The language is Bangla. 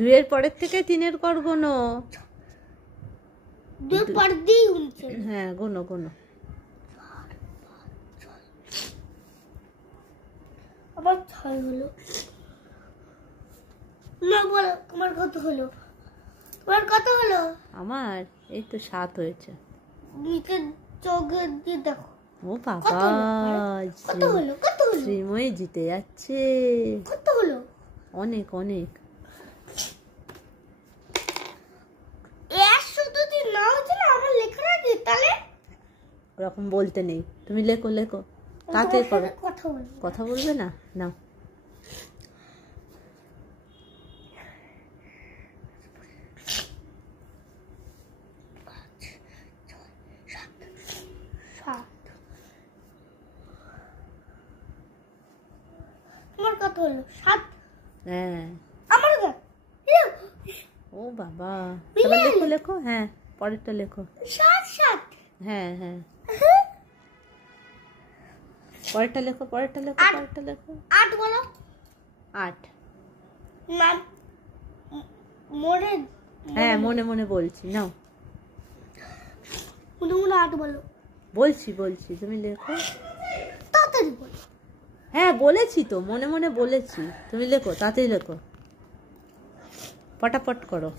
দুইয়ের পরের থেকে তিনের কর গোনো। দুই পর দিয়ে গুনছে। হ্যাঁ গোনো গোনো। আবার 6 হলো। না বলো তোমার কত হলো? তোমার কত হলো? আমার এই তো 7 হয়েছে। নিচে চোখে দিয়ে দেখো। ও বাবা, কত হলো? কত হলো? শ্রীময়ী জিতে যাচ্ছে। কত হলো? অনেক অনেক। শুধু দিন না হচ্ছে না আমার লেখাটা কি তাহলে? ওরকম বলতে নেই, তুমি লেখো লেখো তাড়াতাড়ি করো। কথা বলবে না? নাও। তোমার কত হলো? 7। হ্যাঁ। আমার ও বাবা, তাহলে লেখো লেখো। হ্যাঁ পরেরটা লেখো। 7। হ্যাঁ হ্যাঁ পরেরটা লেখো, পরেরটা লেখো, পরেরটা লেখো। 8 বলো। 8। নাম মনে। হ্যাঁ মনে মনে বলছি, নাও। মনে মনে 8 বলো। বলছি বলছি, তুমি লেখো। তাড়াতাড়ি বলো। হ্যাঁ বলেছি তো, মনে মনে বলেছি, তুমি লেখো তাড়াতাড়ি লেখো, পটাপট করো।